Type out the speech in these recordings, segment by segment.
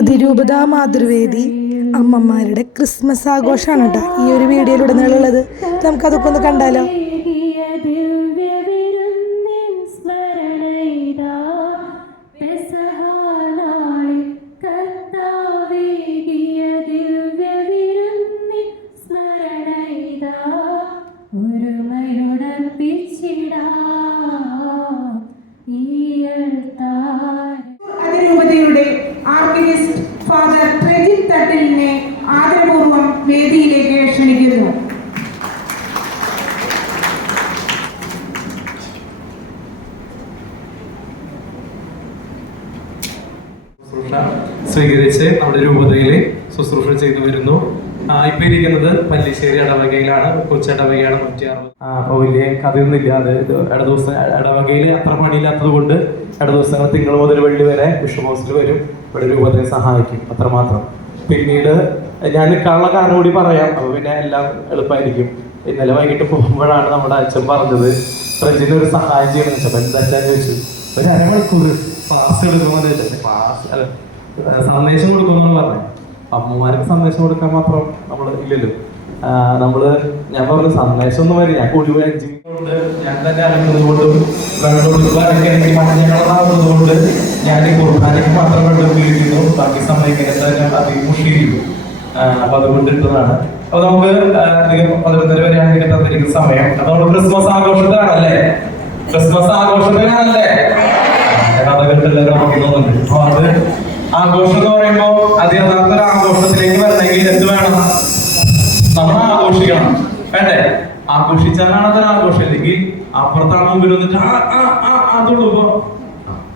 അതിരൂപതാ മാതൃവേദി അമ്മമാരുടെ ക്രിസ്മസ് ആഘോഷമാണ് കേട്ടോ ഈ ഒരു വീഡിയോയിലുടനീളമുള്ളത്. നമുക്കതൊക്കെ ഒന്ന് കണ്ടാലോ. അതിരൂപതയുടെ ആർക്കിവിസ്റ്റ് ഫാദർ പ്രജിത് തട്ടലിനെ ആദരപൂർവ്വം വേദിയിലേക്ക് ക്ഷണിക്കുന്നു. സ്വീകരിച്ച് നമ്മുടെ രൂപതയിൽ ശുശ്രൂഷ ചെയ്തു വരുന്നു. ഇപ്പൊ ഇരിക്കുന്നത് പല്ലിശ്ശേരി ഇടവകയിലാണ്. കൊച്ചിടവകയാണ് 160. അപ്പൊ വലിയ കഥയൊന്നുമില്ല. അത് ഇട ദിവസം ഇടവകയിൽ അത്ര പണിയില്ലാത്തത് കൊണ്ട് ഇട ദിവസങ്ങൾ തിങ്കൾ മുതൽ വെള്ളി വരെ ബിഷപ്പ് ഹൗസിൽ വരും. ഇവിടെ രൂപതയെ സഹായിക്കും, അത്രമാത്രം. പിന്നീട് ഞാൻ നിൽക്കാനുള്ള കാരണം കൂടി പറയാം, അപ്പൊ പിന്നെ എല്ലാം എളുപ്പമായിരിക്കും. ഇന്നലെ വൈകിട്ട് പോകുമ്പോഴാണ് നമ്മുടെ അച്ഛൻ പറഞ്ഞത് പ്രജിന് ഒരു സഹായം ചെയ്യണമെന്ന് വെച്ചപ്പോ എന്താ അച്ഛൻ ചോദിച്ചു. ഒരു അരമണിക്കൂർ ക്ലാസ് എടുക്കുമെന്ന് വെച്ചാൽ ക്ലാസ് സന്ദേശം കൊടുക്കുമെന്നാണ് പറഞ്ഞത്. അമ്മമാർക്ക് സന്ദേശം കൊടുക്കാൻ മാത്രം നമ്മൾ ഇല്ലല്ലോ. ഞാൻ പറഞ്ഞ സന്ദേശം ഒന്നും വരും. ഞാൻ കൂടി 5 മിനിറ്റ് ഞാൻ തന്നെ ഇറങ്ങുന്നത് കൊണ്ടും വെള്ളമെടുക്കാനൊക്കെ എനിക്ക് മഞ്ഞളാവുന്നത് ഞാൻ കുർബാനയ്ക്ക് മാത്രം വെള്ളം ഉപയോഗിക്കുന്നു. ബാക്കി സമയത്ത് ഞാൻ അധികം മുഷിയിരിക്കും. അപ്പൊ അതുകൊണ്ട് ഇട്ടതാണ്. അപ്പൊ നമുക്ക് 11:30 വരെയാണ് എനിക്ക് തന്നിരിക്കുന്ന സമയം. അപ്പൊ നമ്മൾ ക്രിസ്മസ് ആഘോഷത്തിലാണല്ലേ? ക്രിസ്മസ് ആഘോഷത്തിലാണല്ലേ? കഥകെട്ടെല്ലാവരും നോക്കുന്നുണ്ട്. അപ്പൊ അത് ആഘോഷം എന്ന് പറയുമ്പോ അത് യഥാർത്ഥ ആഘോഷത്തിലേക്ക് വരണമെങ്കിൽ എന്ത് വേണം? നമ്മൾ ആഘോഷിക്കണം, വേണ്ടേ? ആഘോഷിച്ചാലാണ് അതൊരു ആഘോഷം. അല്ലെങ്കിൽ അപ്പുറത്താണ് മുമ്പിൽ വന്നിട്ട് അതുള്ളൂ.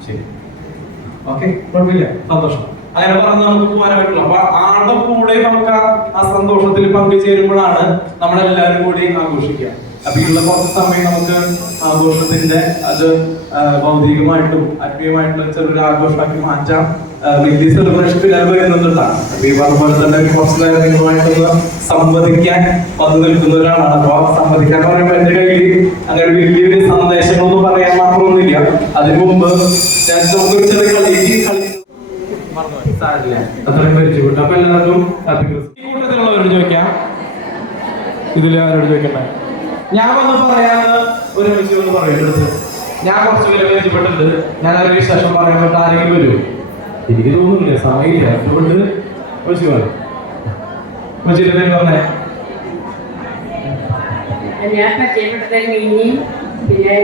ശരി, ഓക്കെ, കുഴപ്പമില്ല, സന്തോഷം. അങ്ങനെ പറഞ്ഞ് നമുക്ക് പോകാൻ പറ്റുള്ളൂ. അപ്പൊ ആളുടെ കൂടെ നമുക്ക് ആ സന്തോഷത്തിൽ പങ്കുചേരുമ്പോഴാണ് നമ്മളെല്ലാവരും കൂടി ആഘോഷിക്കുക. അപ്പൊ ഉള്ള കുറച്ച് സമയം നമുക്ക് ആഘോഷത്തിന്റെ അത് ഭൗതികമായിട്ടും ആത്മീയമായിട്ടുള്ള ചെറിയൊരു ആഘോഷമാക്കി മാറ്റാം. വലിയ സെലിബ്രേഷൻ പിന്നെ വരുന്നുണ്ടാണ്. ഈ പറഞ്ഞ തന്നെ കുറച്ച് നേരം നിങ്ങളുമായിട്ടൊന്ന് സംവദിക്കാൻ വന്നു നിൽക്കുന്നവരാണ്. അപ്പൊ സംവദിക്കാൻ പറയുമ്പോ എന്റെ കയ്യിൽ അങ്ങനെ വലിയൊരു സന്ദേശങ്ങളൊന്നും പറയാൻ മാത്രമൊന്നുമില്ല. അതിനു മുമ്പ് ഞാൻ നമുക്കൊരു ചെറിയ അത്രയും പരിചയപ്പെട്ടു. അപ്പൊ എല്ലാവർക്കും ഈ കൂട്ടത്തിലുള്ളവരോട് ചോദിക്കാം, ഇതിൽ ആരോട് ചോദിക്കണ്ടേ? ഞാൻ വന്ന് പറയാന്ന് ഒരു വിഷയം പറയുന്നത്. ഞാൻ കുറച്ച് പേര് പരിചയപ്പെട്ടിട്ടുണ്ട്. ഞാൻ അവരുടെ വിശേഷം പറയാൻ പറ്റും. ആരെങ്കിലും വരുമോ? എനിക്ക് തോന്നുന്നില്ല, സമയമില്ല. അതുകൊണ്ട് പറഞ്ഞേ. ഞാൻ പരിചയപ്പെട്ടത് മീനി പിന്നെ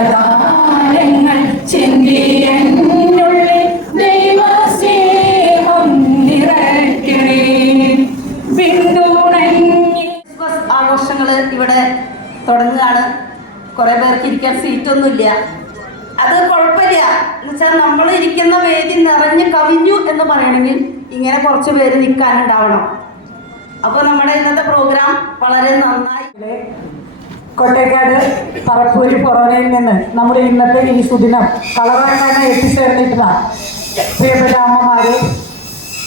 ദിവ്യതാരങ്ങൾ ചിന്തിയെന്നുള്ളിൽ ദൈവസ്നേഹം നിറയ്ക്കണേ. ക്രിസ്മസ് ആഘോഷങ്ങൾ ഇവിടെ തുടങ്ങുകയാണ്. കുറേ പേർക്ക് ഇരിക്കാൻ സീറ്റൊന്നുമില്ല. അത് കുഴപ്പമില്ല. എന്നുവെച്ചാൽ നമ്മൾ ഇരിക്കുന്ന വേദി നിറഞ്ഞു കവിഞ്ഞു എന്ന് പറയണമെങ്കിൽ ഇങ്ങനെ കുറച്ച് പേര് നിൽക്കാനുണ്ടാവണം. അപ്പോൾ നമ്മുടെ ഇന്നത്തെ പ്രോഗ്രാം വളരെ നന്നായി. കോട്ടേക്കാട് പറപ്പൂര് കൊറോണയിൽ നിന്ന് നമ്മുടെ ഇന്നത്തെ ഈ സുദിനം കളറാക്കാനായി എത്തിച്ചേർന്നിട്ടുള്ള പ്രിയപ്പെട്ട അമ്മമാര്,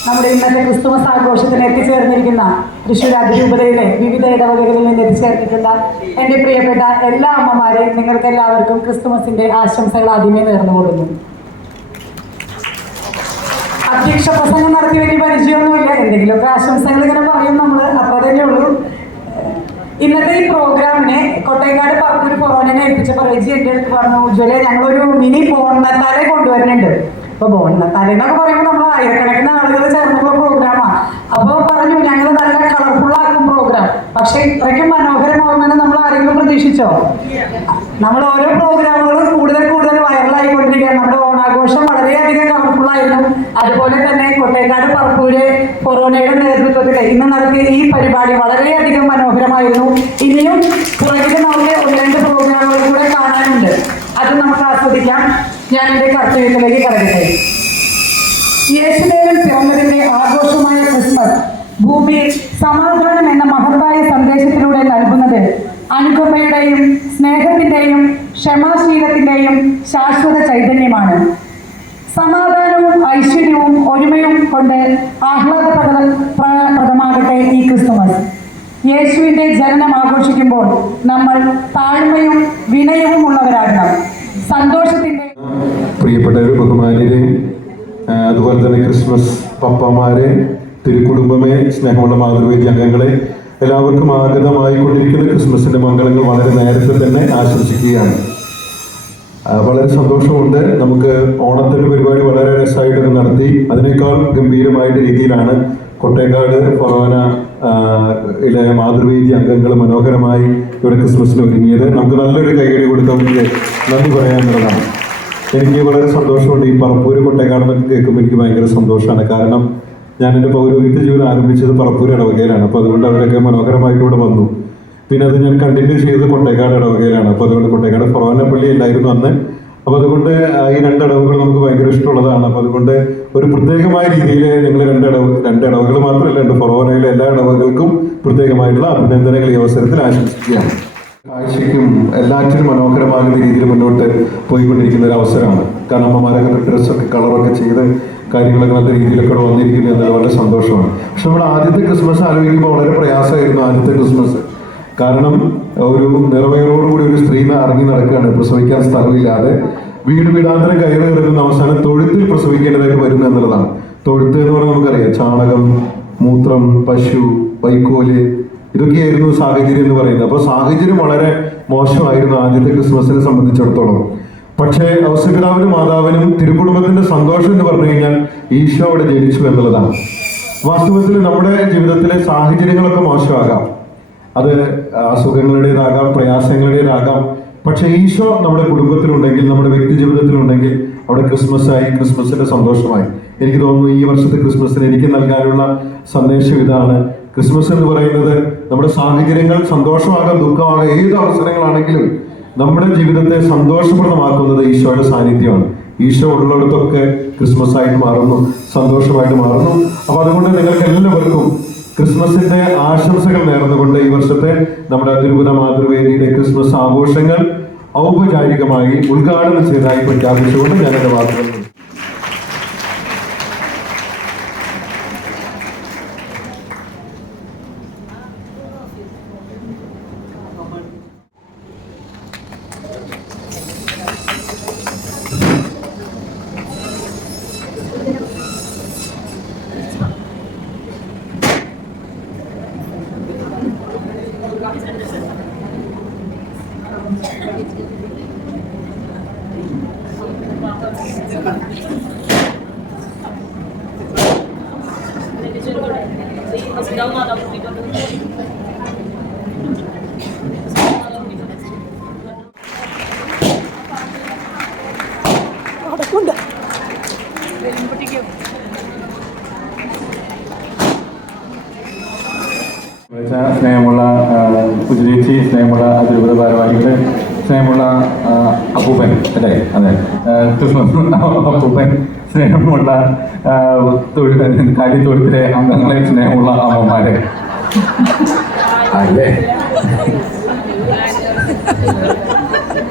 നമ്മുടെ ഇന്നത്തെ ക്രിസ്തുമസ് ആഘോഷത്തിന് എത്തിച്ചേർന്നിരിക്കുന്ന തൃശ്ശൂർ അതിരൂപതയിലെ വിവിധ ഇടവകകളിൽ നിന്ന് എത്തിച്ചേർന്നിട്ടുള്ള എൻ്റെ പ്രിയപ്പെട്ട എല്ലാ അമ്മമാരെയും നിങ്ങൾക്ക് എല്ലാവർക്കും ക്രിസ്തുമസിൻ്റെ ആശംസകൾ ആദ്യമേ നേർന്നുകൊള്ളുന്നു. അധ്യക്ഷ പ്രസംഗം നടത്തി വലിയ പരിചയമൊന്നുമില്ല, എന്തെങ്കിലുമൊക്കെ ആശംസകൾ ഇങ്ങനെ പറയും നമ്മൾ, അപ്പോൾ അതല്ലേ ഉള്ളൂ. ഇന്നത്തെ ഈ പ്രോഗ്രാമിനെ കൊട്ടേക്കാട് പറപ്പൂര് കൊറോണനെ ഏൽപ്പിച്ചപ്പോൾ റെജി എൻ്റെ അടുത്ത് പറഞ്ഞു, ഉജ്വലെ ഞങ്ങളൊരു മിനി ബോൺനത്താലെ കൊണ്ടുവരുന്നുണ്ട്. അപ്പൊ ബോൺനത്താല എന്നൊക്കെ പറയുമ്പോൾ നമ്മൾ ആയിരക്കണക്കിന് ആളുകൾ ചേർന്നുള്ള പ്രോഗ്രാമാണ്. അപ്പോൾ പറഞ്ഞു ഞങ്ങൾ നല്ല കളർഫുൾ ആക്കും പ്രോഗ്രാം. പക്ഷെ ഇത്രയ്ക്കും മനോഹരമാകുമെന്ന് നമ്മൾ ആരെങ്കിലും പ്രതീക്ഷിച്ചോ? നമ്മൾ ഓരോ പ്രോഗ്രാമുകളും കൂടുതൽ കൂടുതൽ വൈറലായിക്കൊണ്ടിരിക്കുകയാണ്. നമ്മുടെ ഓണാഘോഷം വളരെയധികം കളർഫുൾ ആയിരുന്നു. അതുപോലെ തന്നെ കൊട്ടേക്കാട് പറപ്പൂര് കൊറോണയുടെ നേതൃത്വത്തിൽ ഇന്ന് നടത്തിയ ഈ പരിപാടി വളരെയധികം മനോഹരമായിരുന്നു. ഇനിയും പുറകിൽ നമുക്ക് 1-2 പ്രോഗ്രാമുകൾ കൂടെ കാണാനുണ്ട്. അത് നമുക്ക് ആസ്വദിക്കാം. ഞാൻ എൻ്റെ കർത്തവ്യത്തിലേക്ക് കടക്കട്ടെ. യേശുദേവൻ പിറന്നതിന്റെ ആഘോഷമായ ക്രിസ്മസ് ഭൂമിയിൽ സമാധാനം എന്ന മഹത്തായ സന്ദേശത്തിലൂടെ നൽകുന്നത് അനുകമ്പയുടെയും സ്നേഹത്തിന്റെയും ക്ഷമാശീലത്തിന്റെയും ശാശ്വത ചൈതന്യമാണ്. സമാധാനവും ഐശ്വര്യവും ഒരുമയും കൊണ്ട് ആഹ്ലാദപ്രദമാകട്ടെ ഈ ക്രിസ്തുമസ്. യേശുവിന്റെ ജനനം ആഘോഷിക്കുമ്പോൾ നമ്മൾ താഴ്മയും വിനയവും ഉള്ളവരാകണം. സന്തോഷത്തിന്റെ പ്രിയപ്പെട്ടവരെ, ബഹുമാന്യരെ, അതുപോലെ തന്നെ ക്രിസ്മസ് പപ്പമാരെ, തിരുക്കുടുംബമേ, സ്നേഹമുള്ള മാതൃവേദി അംഗങ്ങളെ, എല്ലാവർക്കും ആഗതമായിക്കൊണ്ടിരിക്കുന്ന ക്രിസ്മസിന്റെ മംഗളങ്ങൾ വളരെ നേരത്തെ തന്നെ ആശംസിക്കുകയാണ്. വളരെ സന്തോഷമുണ്ട്. നമുക്ക് ഓണത്തിന്റെ പരിപാടി വളരെ രസമായിട്ടൊക്കെ നടത്തി. അതിനേക്കാൾ ഗംഭീരമായിട്ട് രീതിയിലാണ് കൊട്ടേക്കാട് ഫൊറോന ഇലെ മാതൃവേദി അംഗങ്ങൾ മനോഹരമായി ഇവിടെ ക്രിസ്മസിന് ഒരുങ്ങിയത്. നമുക്ക് നല്ലൊരു കൈയടി കൊടുത്തവർക്ക് നന്ദി പറയാനുള്ളതാണ്. എനിക്ക് വളരെ സന്തോഷമുണ്ട്. ഈ പറപ്പൂര് കൊട്ടേക്കാടെന്നൊക്കെ കേൾക്കുമ്പോൾ എനിക്ക് ഭയങ്കര സന്തോഷമാണ്. കാരണം ഞാൻ എൻ്റെ പൗരോഹിത്യ ജീവിതം ആരംഭിച്ചത് പറപ്പൂര് ഇടവകയിലാണ്. അപ്പോൾ അതുകൊണ്ട് അവരൊക്കെ മനോഹരമായിട്ട് ഇവിടെ വന്നു. പിന്നെ അത് ഞാൻ കണ്ടിന്യൂ ചെയ്തത് കൊട്ടേക്കാട് ഇടവകയിലാണ്. അപ്പോൾ അതുകൊണ്ട് കൊട്ടേക്കാട് ഫൊറോന പള്ളി ഉണ്ടായിരുന്നു അന്ന്. അപ്പോൾ അതുകൊണ്ട് ഈ 2 ഇടവകൾ നമുക്ക് ഭയങ്കര ഇഷ്ടമുള്ളതാണ്. അപ്പോൾ അതുകൊണ്ട് ഒരു പ്രത്യേകമായ രീതിയിൽ നിങ്ങൾ 2 ഇടവകൾ മാത്രമല്ല, 2 ഫൊറോനയിലെ എല്ലാ ഇടവകൾക്കും പ്രത്യേകമായിട്ടുള്ള അഭിനന്ദനങ്ങൾ ഈ അവസരത്തിൽ ആശംസിക്കുകയാണ്. കാഴ്ചയ്ക്കും എല്ലാറ്റിനും മനോഹരമാകുന്ന രീതിയിൽ മുന്നോട്ട് പോയിക്കൊണ്ടിരിക്കുന്ന ഒരു അവസരമാണ്. കാരണം അമ്മമാരൊക്കെ ഡ്രസ്സൊക്കെ കളറൊക്കെ ചെയ്ത് കാര്യങ്ങളൊക്കെ നല്ല രീതിയിലൊക്കെ വന്നിരിക്കുന്നു എന്നത് വളരെ സന്തോഷമാണ്. പക്ഷെ നമ്മുടെ ആദ്യത്തെ ക്രിസ്മസ് ആലോചിക്കുമ്പോൾ വളരെ പ്രയാസമായിരുന്നു ആദ്യത്തെ ക്രിസ്മസ്. കാരണം ഒരു നിറവയറോടുകൂടി ഒരു സ്ത്രീ ഇറങ്ങി നടക്കുകയാണ്, പ്രസവിക്കാൻ സ്ഥലമില്ലാതെ. വീടാന്തരം കയറി ഇറങ്ങുന്ന അവസാനം തൊഴുത്തിൽ പ്രസവിക്കേണ്ടതായിട്ട് വരുന്നു എന്നുള്ളതാണ്. തൊഴുത്ത് എന്ന് പറഞ്ഞാൽ നമുക്കറിയാം, ചാണകം, മൂത്രം, പശു, വൈക്കോല്, ഇതൊക്കെയായിരുന്നു സാഹചര്യം എന്ന് പറയുന്നത്. അപ്പോൾ സാഹചര്യം വളരെ മോശമായിരുന്നു ആദ്യത്തെ ക്രിസ്മസിനെ സംബന്ധിച്ചിടത്തോളം. പക്ഷേ ഔസപിതാവിനും മാതാവിനും തിരുക്കുടുംബത്തിന്റെ സന്തോഷം എന്ന് പറഞ്ഞു കഴിഞ്ഞാൽ ഈശോ അവിടെ ജനിച്ചു എന്നുള്ളതാണ്. വാസ്തവത്തിൽ നമ്മുടെ ജീവിതത്തിലെ സാഹചര്യങ്ങളൊക്കെ മോശമാകാം, അത് അസുഖങ്ങളുടേതാകാം, പ്രയാസങ്ങളുടേതാകാം. പക്ഷെ ഈശോ നമ്മുടെ കുടുംബത്തിലുണ്ടെങ്കിൽ, നമ്മുടെ വ്യക്തി ജീവിതത്തിലുണ്ടെങ്കിൽ അവിടെ ക്രിസ്മസായി, ക്രിസ്മസിന്റെ സന്തോഷമായി. എനിക്ക് തോന്നുന്നു ഈ വർഷത്തെ ക്രിസ്മസിന് എനിക്ക് നൽകാനുള്ള സന്ദേശം ഇതാണ്. ക്രിസ്മസ് എന്ന് പറയുന്നത് നമ്മുടെ സാഹചര്യങ്ങൾ സന്തോഷമാകാം, ദുഃഖമാകാം, ഏത് അവസരങ്ങളാണെങ്കിലും നമ്മുടെ ജീവിതത്തെ സന്തോഷപ്രദമാക്കുന്നത് ഈശോയുടെ സാന്നിധ്യമാണ്. ഈശോ ഉള്ളിടത്തൊക്കെ ക്രിസ്മസ് ആയിട്ട് മാറുന്നു, സന്തോഷമായിട്ട് മാറുന്നു. അപ്പൊ അതുകൊണ്ട് നിങ്ങൾക്ക് എല്ലാവർക്കും ക്രിസ്മസിന്റെ ആശംസകൾ നേർന്നുകൊണ്ട് ഈ വർഷത്തെ നമ്മുടെ തിരുവന മാതൃവേദിയുടെ ക്രിസ്മസ് ആഘോഷങ്ങൾ ഔപചാരികമായി ഉദ്ഘാടനം ചെയ്തതായി പ്രഖ്യാപിച്ചുകൊണ്ട് ഞാൻ എന്റെ വാക്കുകൾ സ്നേഹമുള്ള പുതുചേച്ചി, സ്നേഹമുള്ള അതിരൂപത ഭാരവാഹികളെ, സ്നേഹമുള്ള അപ്പൂപ്പൻ അല്ലേ, അതെ, ക്രിസ്മസ് അപ്പൂപ്പൻ, സ്നേഹമുള്ള കാര്യത്തൊഴുത്തിലെ അംഗങ്ങളെ, സ്നേഹമുള്ള അമ്മമാരെ അല്ലേ,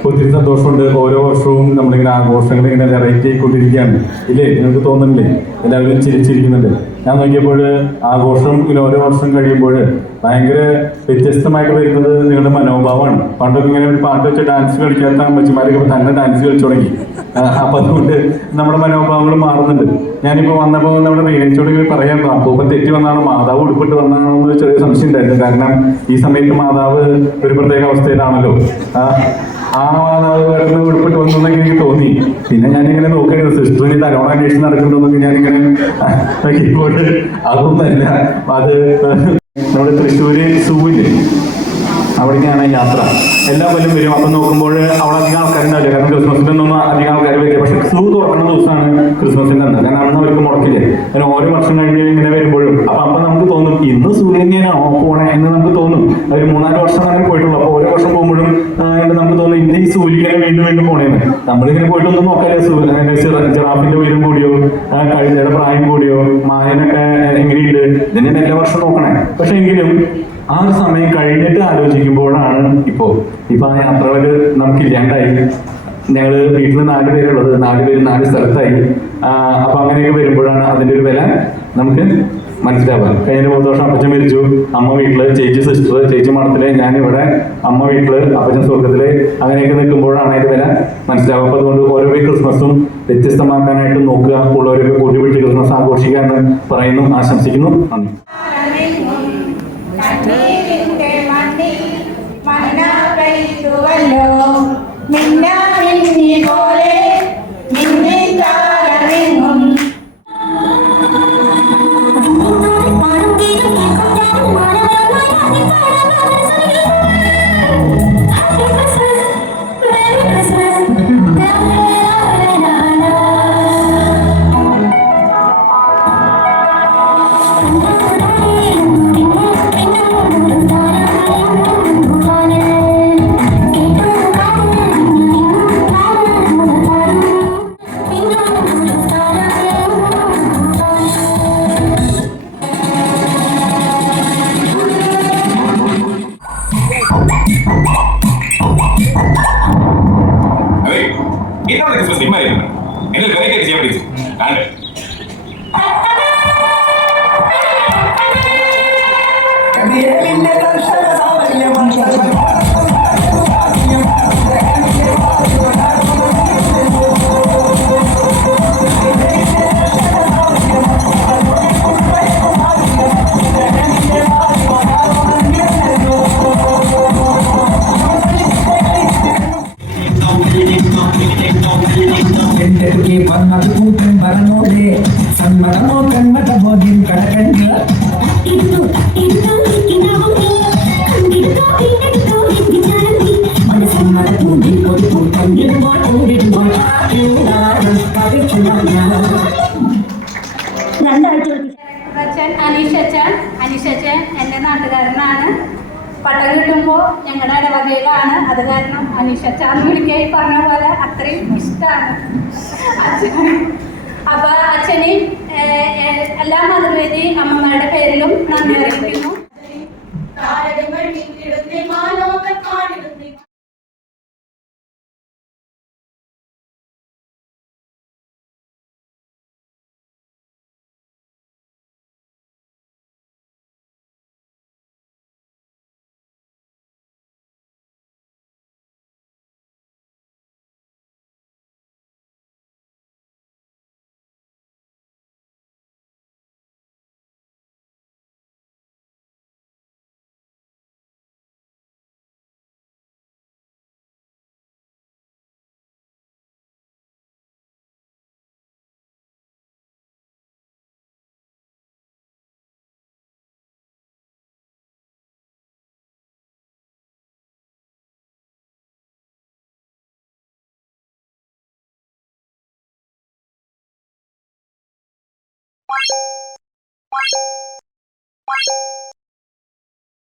ഒത്തിരി സന്തോഷമുണ്ട്. ഓരോ വർഷവും നമ്മളിങ്ങനെ ആഘോഷങ്ങൾ ഇങ്ങനെ വെറൈറ്റി ആയിക്കൊണ്ടിരിക്കുകയാണ് ഇല്ലേ? നിങ്ങൾക്ക് തോന്നുന്നില്ലേ? എല്ലാവരും ചിരിച്ചിരിക്കുന്നുണ്ട്. ഞാൻ നോക്കിയപ്പോൾ ആഘോഷം ഇങ്ങനെ ഓരോ വർഷം കഴിയുമ്പോൾ ഭയങ്കര വ്യത്യസ്തമായിട്ട് വരുന്നത് നിങ്ങളുടെ മനോഭാവമാണ്. പണ്ടൊക്കെ ഇങ്ങനെ ഒരു പാട്ട് വെച്ച് ഡാൻസ് കളിക്കാത്ത അമ്മച്ചിമാരൊക്കെ തന്നെ ഡാൻസ് കളിച്ചു തുടങ്ങി. അപ്പം അതുകൊണ്ട് നമ്മുടെ മനോഭാവങ്ങൾ മാറുന്നുണ്ട്. ഞാനിപ്പോൾ വന്നപ്പോൾ നമ്മുടെ പേരൻസോട് പറയാൻ അപ്പോൾ തെറ്റി വന്നാണ് മാതാവ് ഉടുപ്പിട്ട് വന്നാണോ എന്ന് ചെറിയ സംശയം ഉണ്ടായിരുന്നു. കാരണം ഈ സമയത്ത് മാതാവ് ഒരു പ്രത്യേക അവസ്ഥയിലാണല്ലോ. ആ മാതാവ് വരുന്ന ഉടുപ്പിട്ട് വന്നെന്നൊക്കെ എനിക്ക് തോന്നി. പിന്നെ ഞാനിങ്ങനെ നോക്കിയിരുന്നു സിസ്റ്ററിന് തലോണ അന്വേഷണം നടക്കുന്നുണ്ടെന്നൊക്കെ ഞാനിങ്ങനെ നോക്കിയപ്പോൾ അതൊന്നല്ല. അത് നമ്മുടെ തൃശ്ശൂര് സൂവില് അവിടേക്കാണ് യാത്ര. എല്ലാ കൊല്ലം വരും. അപ്പം നോക്കുമ്പോൾ അവിടെ അധികം ആൾക്കാരുണ്ടാവില്ല. കാരണം ക്രിസ്മസിൻ്റെ ഒന്നും അധികം ആൾക്കാർ വരില്ല. പക്ഷെ സൂ തുറക്കുന്ന ദിവസമാണ് ക്രിസ്മസിൻ്റെ അന്ന്. കാരണം അന്ന് അവർക്ക് മുടക്കില്ലേ. അതിന് ഓരോ വർഷം കഴിഞ്ഞ് ഇങ്ങനെ വരുമ്പോഴും അപ്പം നമുക്ക് തോന്നും ഇന്ന് സൂ തന്നെയാണോ പോണേ എന്ന് നമുക്ക് തോന്നും. ഒരു 3-4 വർഷം അങ്ങനെ പോയിട്ടുള്ളൂ. അപ്പോൾ ഓരോ വർഷം പോകുമ്പോഴും നമുക്ക് തോന്നും ഇന്ന് ഈ സൂര്യനെ വീണ്ടും വീണ്ടും പോണേന്ന്. നമ്മളിങ്ങനെ പോയിട്ടൊന്നും നോക്കാല്ലേ. ജിറാഫിന്റെ ഉയരം കൂടിയോ, കഴുതയുടെ പ്രായം കൂടിയോ, മായനൊക്കെ എങ്ങനെയുണ്ട്, ഇതിനെ എല്ലാ വർഷം നോക്കണേ. പക്ഷെ എങ്കിലും ആ ഒരു സമയം കഴിഞ്ഞിട്ട് ആലോചിക്കുമ്പോഴാണ് ഇപ്പൊ ആ യാത്രകളൊക്കെ നമുക്ക് ഇല്ലാണ്ടായി. ഞങ്ങൾ വീട്ടിൽ 4 പേരുള്ളത്, 4 പേര് 4 സ്ഥലത്തായി. അപ്പൊ അങ്ങനെയൊക്കെ വരുമ്പോഴാണ് അതിന്റെ ഒരു വില നമുക്ക് മനസ്സിലാവുക. കഴിഞ്ഞ 3 വർഷം അപ്പച്ചൻ മരിച്ചു, അമ്മ വീട്ടില്, ചേച്ചി സിസ്റ്റർ, ചേച്ചി മഠത്തില്, ഞാനിവിടെ, അമ്മ വീട്ടില്, അപ്പച്ചൻ സ്വർഗത്തില്, അങ്ങനെയൊക്കെ നിൽക്കുമ്പോഴാണ് അതിന്റെ വില മനസ്സിലാവുക. അപ്പൊ അതുകൊണ്ട് ഓരോ ക്രിസ്മസും വ്യത്യസ്തമാക്കാനായിട്ട് നോക്കുക, ഉള്ളവരൊക്കെ കൂട്ടിപ്പിടിച്ച് ക്രിസ്മസ് ആഘോഷിക്കുക എന്ന് പറയുന്നു, ആശംസിക്കുന്നു. നന്ദി. സമ്മതമോ കന്മത ബോധ്യം കടകണ്ട് അനീഷച്ചൻ എൻ്റെ നാട്ടുകാരനാണ്. പട്ടം കിട്ടുമ്പോൾ ഞങ്ങളുടെ ഇടവകയിലാണ്. അത് കാരണം അനീഷച്ചാന്ന് വിളിക്കായി പറഞ്ഞ പോലെ അത്രയും ഇഷ്ടമാണ് അച്ഛന്. അപ്പൊ അച്ഛന് എല്ലാ മാതൃവേദി അമ്മമാരുടെ പേരിലും നന്ദി അറിയിക്കുന്നു.